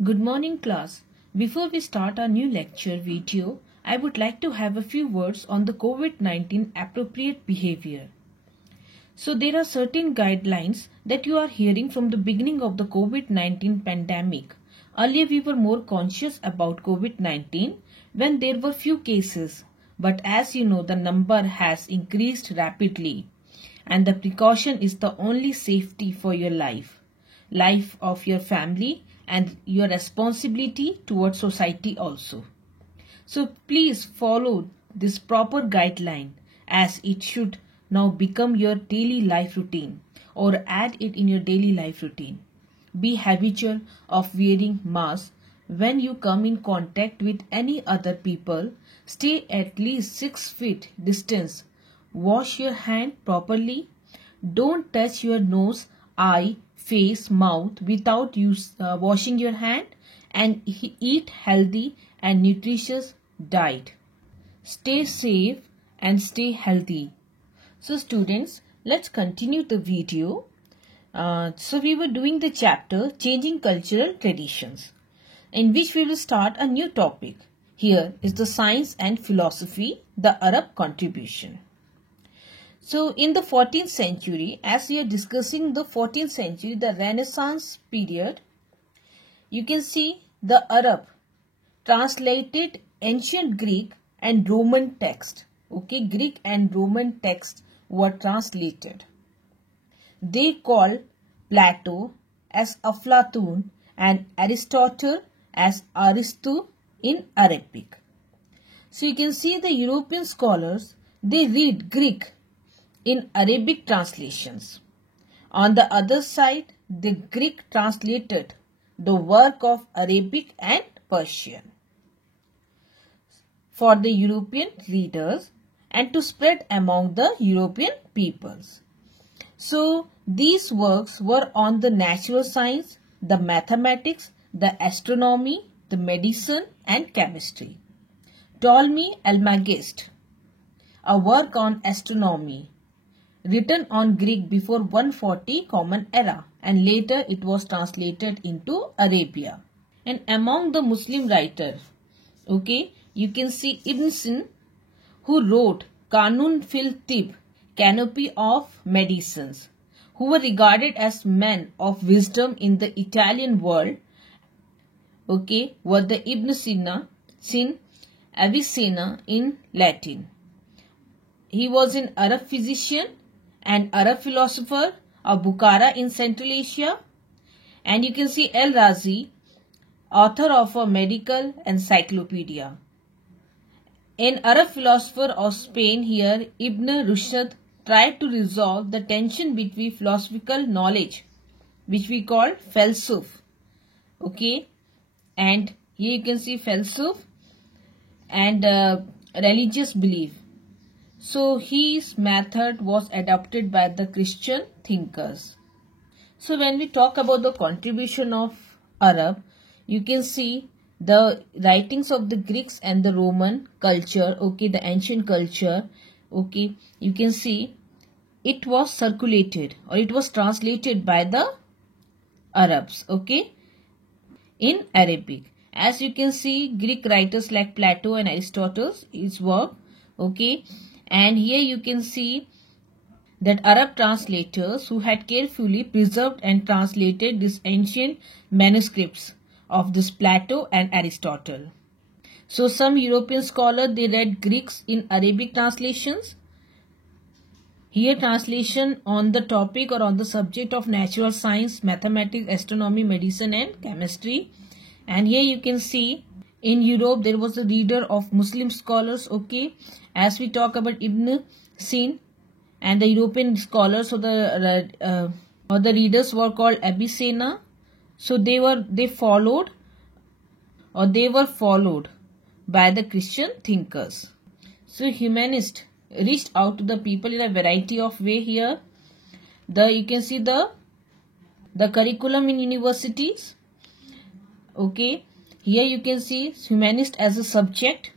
Good morning, class. Before we start our new lecture video, I would like to have a few words on the COVID-19 appropriate behavior. So there are certain guidelines that you are hearing from the beginning of the COVID-19 pandemic. Earlier we were more conscious about COVID-19 when there were few cases. But as you know, the number has increased rapidly. And the precaution is the only safety for your life of your family, and your responsibility towards society also. So please follow this proper guideline, as it should now become your daily life routine, or add it in your daily life routine. Be habitual of wearing mask when you come in contact with any other people. Stay at least 6 feet distance. Wash your hand properly. Don't touch your nose, eye, face, mouth without washing your hand, and eat healthy and nutritious diet. Stay safe and stay healthy. So students, let's continue the video. So we were doing the chapter Changing Cultural Traditions, in which we will start a new topic. Here is the science and philosophy, the Arab contribution. So in the 14th century, as we are discussing the 14th century, the Renaissance period, you can see the Arab translated ancient Greek and Roman text. Okay, Greek and Roman text were translated. They call Plato as Aflatun and Aristotle as Aristu in Arabic. So you can see the European scholars, they read Greek in Arabic translations. On the other side, the Greek translated the work of Arabic and Persian for the European readers and to spread among the European peoples. So these works were on the natural science, the mathematics, the astronomy, the medicine and chemistry. Ptolemy Almagest, a work on astronomy, written on Greek before 140 Common Era, and later it was translated into Arabia. And among the Muslim writers, okay, you can see Ibn Sina, who wrote Kanun fil Tib, Canopy of Medicines, who were regarded as men of wisdom in the Italian world, okay, were the Ibn Sina, Avicenna in Latin. He was an Arab physician and Arab philosopher of Bukhara in Central Asia. And you can see Al-Razi, author of a medical encyclopedia. An Arab philosopher of Spain here, Ibn Rushd, tried to resolve the tension between philosophical knowledge, which we call falsuf. Okay, and here you can see falsuf and religious belief. So his method was adopted by the Christian thinkers. So when we talk about the contribution of Arab, you can see the writings of the Greeks and the Roman culture, okay, the ancient culture, okay, you can see it was circulated or it was translated by the Arabs, okay, in Arabic. As you can see, Greek writers like Plato and Aristotle, his work, okay. And here you can see that Arab translators who had carefully preserved and translated these ancient manuscripts of this Plato and Aristotle. So some European scholars, they read Greeks in Arabic translations. Here translation on the topic or on the subject of natural science, mathematics, astronomy, medicine and chemistry. And here you can see in Europe there was a reader of Muslim scholars, okay. As we talk about Ibn Sina and the European scholars, so the readers were called Avicenna. So they were followed by the Christian thinkers. So humanists reached out to the people in a variety of way here. You can see the curriculum in universities. Okay, here you can see humanist as a subject,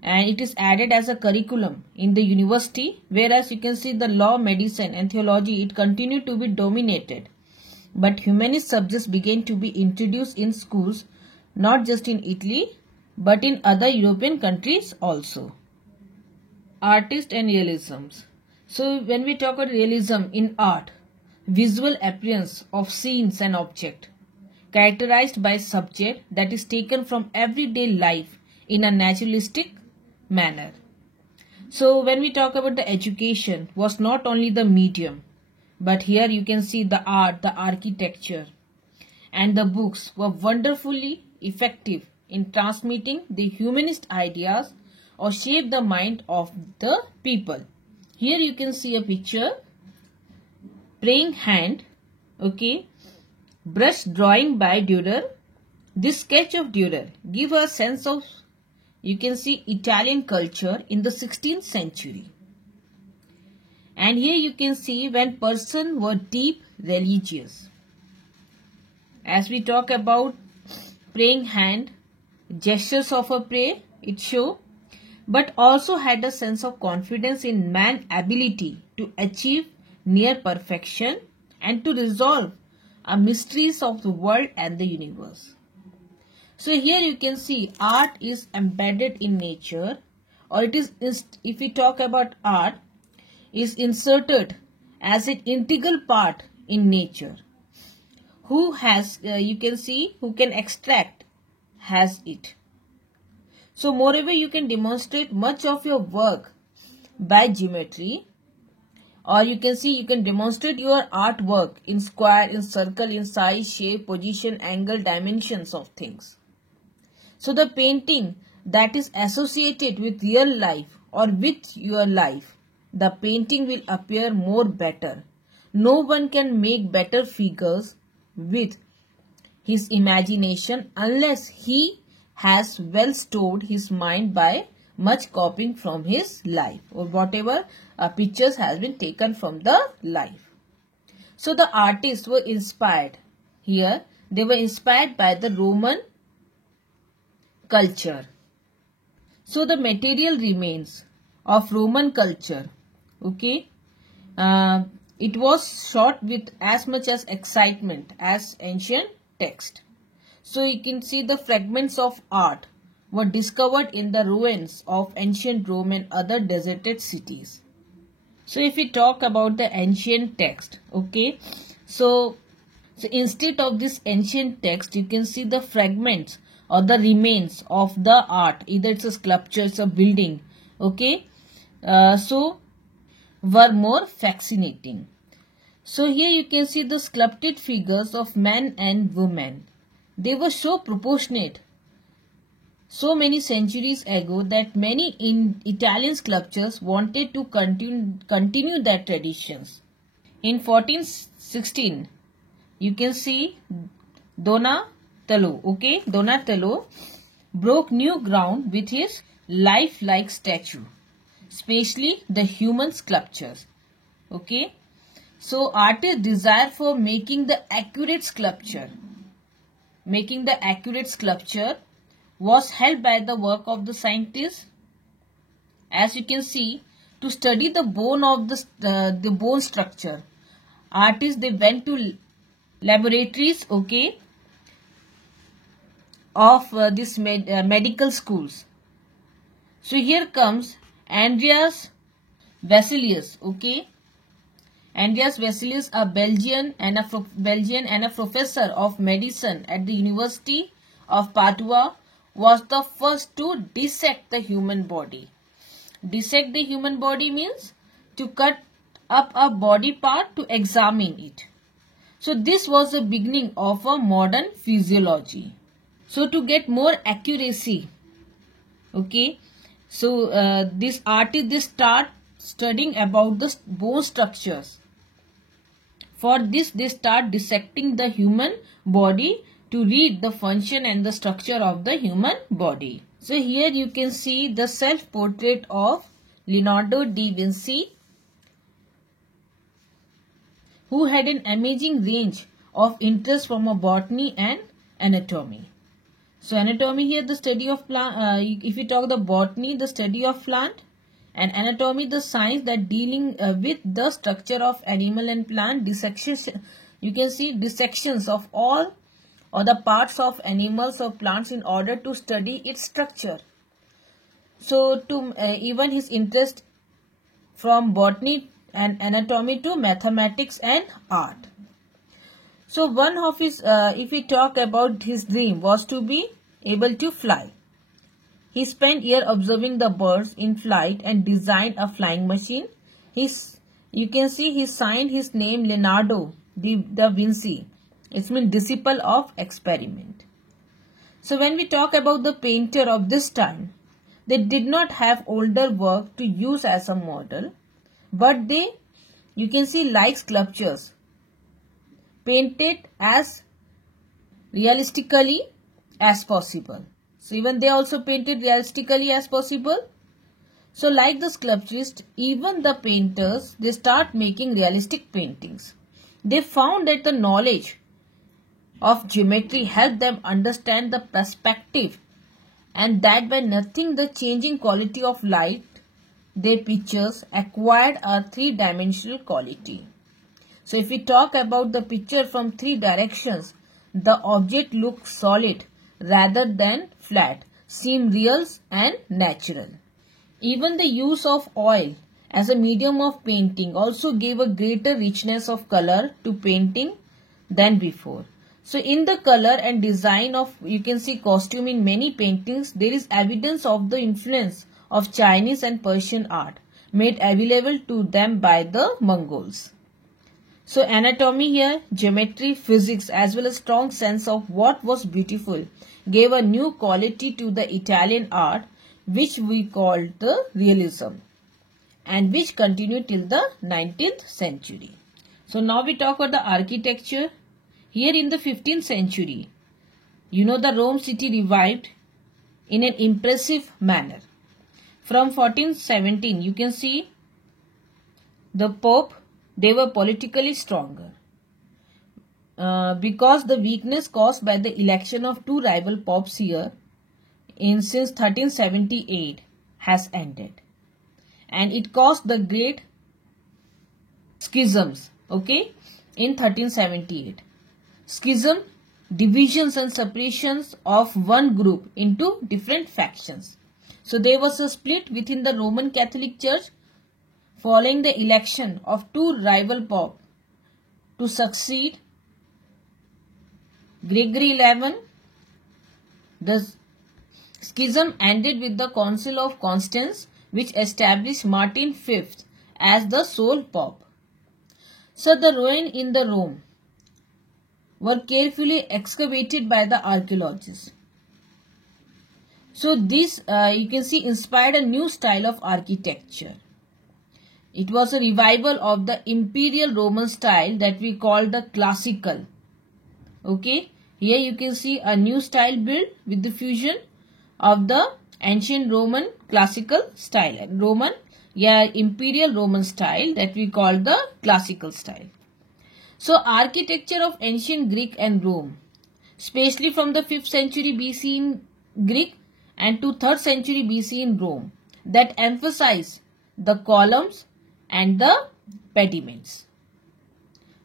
and it is added as a curriculum in the university, whereas you can see the law, medicine and theology, it continued to be dominated but humanist subjects began to be introduced in schools not just in Italy but in other European countries also. Artist and realisms. So when we talk about realism in art, visual appearance of scenes and objects characterized by subject that is taken from everyday life in a naturalistic manner. So when we talk about the education was not only the medium, but here you can see the art, the architecture and the books were wonderfully effective in transmitting the humanist ideas or shape the mind of the people. Here you can see a picture, praying hand, okay, brush drawing by Dürer. This sketch of Dürer give a sense of, you can see, Italian culture in the 16th century. And here you can see when persons were deep religious. As we talk about praying hand, gestures of a prayer, it show, but also had a sense of confidence in man's ability to achieve near perfection and to resolve mysteries of the world and the universe. So here you can see art is embedded in nature, or it is, if we talk about art, is inserted as an integral part in nature. Who has, you can see, who can extract has it. So moreover, you can demonstrate much of your work by geometry, or you can see you can demonstrate your artwork in square, in circle, in size, shape, position, angle, dimensions of things. So the painting that is associated with real life or with your life, the painting will appear more better. No one can make better figures with his imagination unless he has well stored his mind by much copying from his life or whatever pictures has been taken from the life. So the artists were inspired here. They were inspired by the Roman culture. So the material remains of Roman culture, okay, it was shot with as much as excitement as ancient text. So you can see the fragments of art were discovered in the ruins of ancient Rome and other deserted cities. So if we talk about the ancient text, okay, so instead of this ancient text, you can see the fragments or the remains of the art, either it's a sculpture, it's a building, okay, so were more fascinating. So here you can see the sculpted figures of men and women. They were so proportionate so many centuries ago that many Italian sculptors wanted to continue their traditions. In 1416, you can see Donatello, okay, Donatello broke new ground with his lifelike statue, especially the human sculptures, okay. So artists' desire for making the accurate sculpture was helped by the work of the scientists. As you can see, to study the bone of the bone structure, artists, they went to laboratories, okay, of this medical schools. So here comes Andreas Vesalius, okay. Andreas Vesalius, a Belgian and a professor of medicine at the University of Padua, was the first to dissect the human body. Dissect the human body means to cut up a body part to examine it. So this was the beginning of a modern physiology. So to get more accuracy, okay, so this artist, they start studying about the bone structures. For this, they start dissecting the human body to read the function and the structure of the human body. So here you can see the self-portrait of Leonardo da Vinci, who had an amazing range of interest from a botany and anatomy. So anatomy here, the study of plant, if we talk the botany, the study of plant, and anatomy, the science that dealing with the structure of animal and plant, dissection you can see dissections of all or the parts of animals or plants in order to study its structure. So even his interest from botany and anatomy to mathematics and art. So one of his, if we talk about his dream, was to be able to fly. He spent years observing the birds in flight and designed a flying machine. You can see he signed his name Leonardo da Vinci. It means disciple of experiment. So when we talk about the painter of this time, they did not have older work to use as a model, but they, you can see, like sculptures, painted as realistically as possible. So even they also painted realistically as possible. So like the sculpturists, even the painters, they start making realistic paintings. They found that the knowledge of geometry helped them understand the perspective, and that by nothing the changing quality of light, their pictures acquired a three-dimensional quality. So if we talk about the picture from three directions, the object looks solid rather than flat, seem real and natural. Even the use of oil as a medium of painting also gave a greater richness of color to painting than before. So in the color and design of, you can see, costume in many paintings, there is evidence of the influence of Chinese and Persian art made available to them by the Mongols. So anatomy here, geometry, physics, as well as strong sense of what was beautiful gave a new quality to the Italian art, which we called the realism, and which continued till the 19th century. So now we talk about the architecture. Here in the 15th century, you know, the Rome city revived in an impressive manner. From 1417, you can see the Pope, they were politically stronger because the weakness caused by the election of two rival popes here since 1378 has ended, and it caused the great schisms, okay, in 1378. Schism, divisions and separations of one group into different factions. So there was a split within the Roman Catholic Church following the election of two rival popes to succeed Gregory XI. The schism ended with the Council of Constance, which established Martin V as the sole pope. So the ruins in the Rome were carefully excavated by the archaeologists. So this, you can see, inspired a new style of architecture. It was a revival of the imperial Roman style that we call the classical. Okay, here you can see a new style built with the fusion of the ancient Roman classical style and imperial Roman style that we call the classical style. So architecture of ancient Greek and Rome, especially from the 5th century BC in Greek and to 3rd century BC in Rome, that emphasize the columns and the pediments.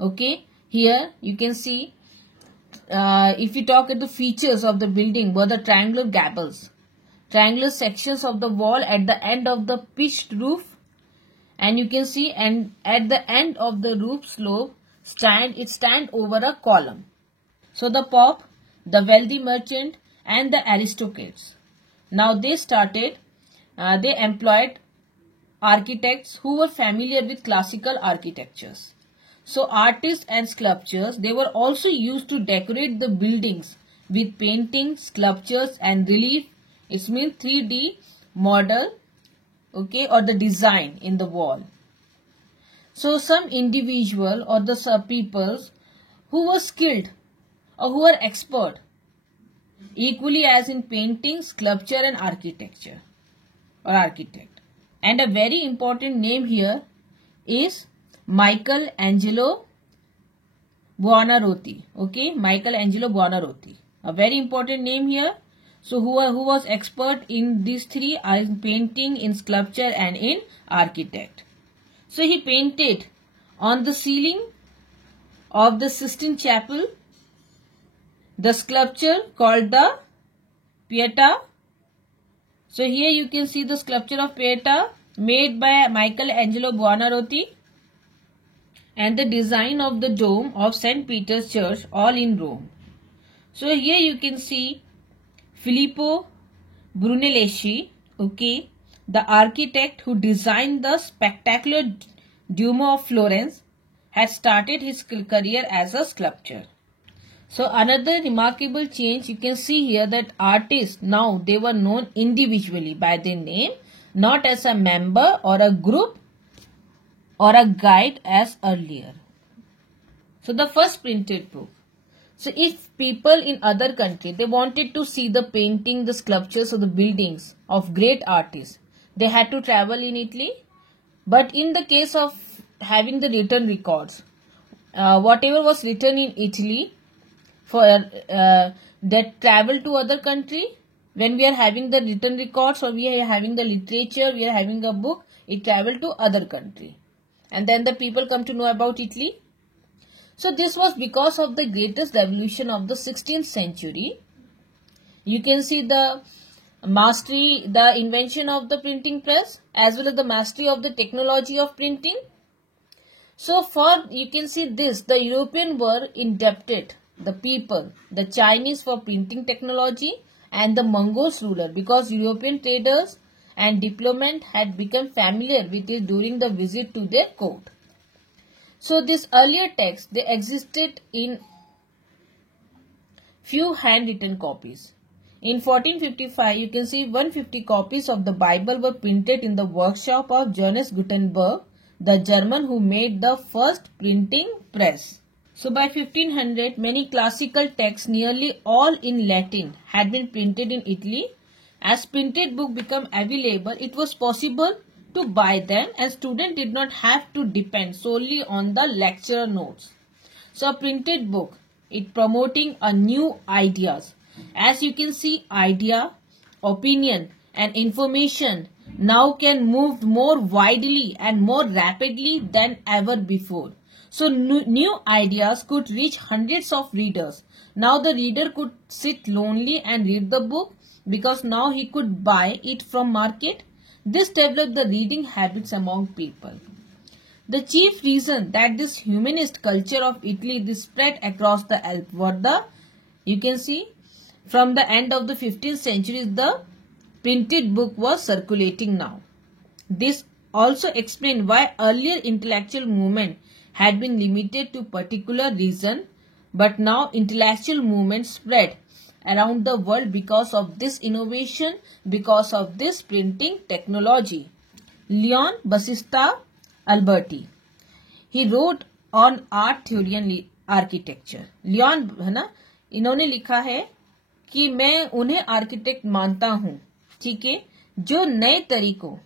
Okay, here you can see, if we talk at the features of the building, were the triangular gables, triangular sections of the wall at the end of the pitched roof, and you can see, and at the end of the roof slope, it stand over a column. So the Pope, the wealthy merchant, and the aristocrats, now they employed architects who were familiar with classical architectures. So artists and sculptors, they were also used to decorate the buildings with paintings, sculptures and relief. It means 3D model, okay, or the design in the wall. So some individual or the peoples who were skilled or who were expert equally as in painting, sculpture and architecture or architect. And a very important name here is Michelangelo Buonarroti. Okay, Michelangelo Buonarroti, a very important name here. So who was expert in these three, in painting, in sculpture and in architect. So he painted on the ceiling of the Sistine Chapel, the sculpture called the Pietà. So here you can see the sculpture of Pietà made by Michelangelo Buonarroti, and the design of the dome of St. Peter's Church, all in Rome. So here you can see Filippo Brunelleschi, okay, the architect who designed the spectacular Duomo of Florence, had started his career as a sculptor. So another remarkable change you can see here, that artists now they were known individually by their name, not as a member or a group or a guide as earlier. So the first printed book. So if people in other country, they wanted to see the painting, the sculptures or the buildings of great artists, they had to travel in Italy. But in the case of having the written records, whatever was written in Italy for that travel to other country, when we are having the written records or we are having the literature, we are having a book, it travel to other country. And then the people come to know about Italy. So this was because of the greatest revolution of the 16th century. You can see the mastery, the invention of the printing press, as well as the mastery of the technology of printing. So for, you can see this, the European were indebted, the people, the Chinese for printing technology, and the Mongols ruler, because European traders and diplomats had become familiar with it during the visit to their court. So this earlier text, they existed in few handwritten copies. In 1455, you can see 150 copies of the Bible were printed in the workshop of Johannes Gutenberg, the German who made the first printing press. So by 1500, many classical texts, nearly all in Latin, had been printed in Italy. As printed book became available, it was possible to buy them, and students did not have to depend solely on the lecturer notes. So a printed book, it promoting a new ideas. As you can see, idea, opinion and information now can move more widely and more rapidly than ever before. So new ideas could reach hundreds of readers. Now the reader could sit lonely and read the book, because now he could buy it from market. This developed the reading habits among people. The chief reason that this humanist culture of Italy this spread across the Alps were the, you can see, from the end of the 15th century, the printed book was circulating now. This also explained why earlier intellectual movement had been limited to particular region, but now intellectual movement spread around the world because of this innovation, because of this printing technology. Leon Battista Alberti, he wrote on art theory and architecture. Leon है ना, इन्होंने लिखा है कि मैं उन्हें architect मानता हूं, ठीक है, जो नए तरीकों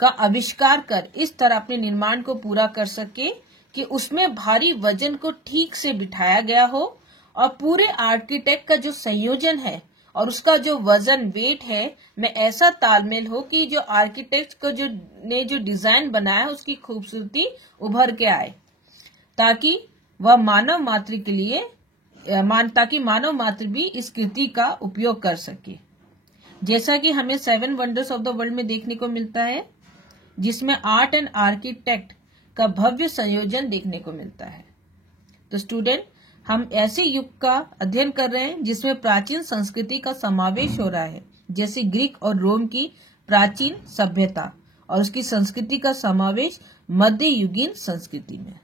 का आविष्कार कर इस तरह अपने निर्माण को पूरा कर सके कि उसमें भारी वजन को ठीक से बिठाया गया हो, और पूरे आर्किटेक्ट का जो संयोजन है और उसका जो वजन वेट है में ऐसा तालमेल हो कि जो आर्किटेक्ट को जो डिजाइन बनाया है उसकी खूबसूरती उभर के आए, ताकि वह मानव मात्र के लिए ताकि मानव मात्र भी इस कृति का उपयोग कर सके, जैसा कि हमें 7 वंडर्स ऑफ द वर्ल्ड में देखने को मिलता है, जिसमें आर्ट एंड आर्किटेक्ट का भव्य संयोजन देखने को मिलता है। तो स्टूडेंट, हम ऐसे युग का अध्ययन कर रहे हैं जिसमें प्राचीन संस्कृति का समावेश हो रहा है, जैसे ग्रीक और रोम की प्राचीन सभ्यता और उसकी संस्कृति का समावेश मध्ययुगीन संस्कृति में।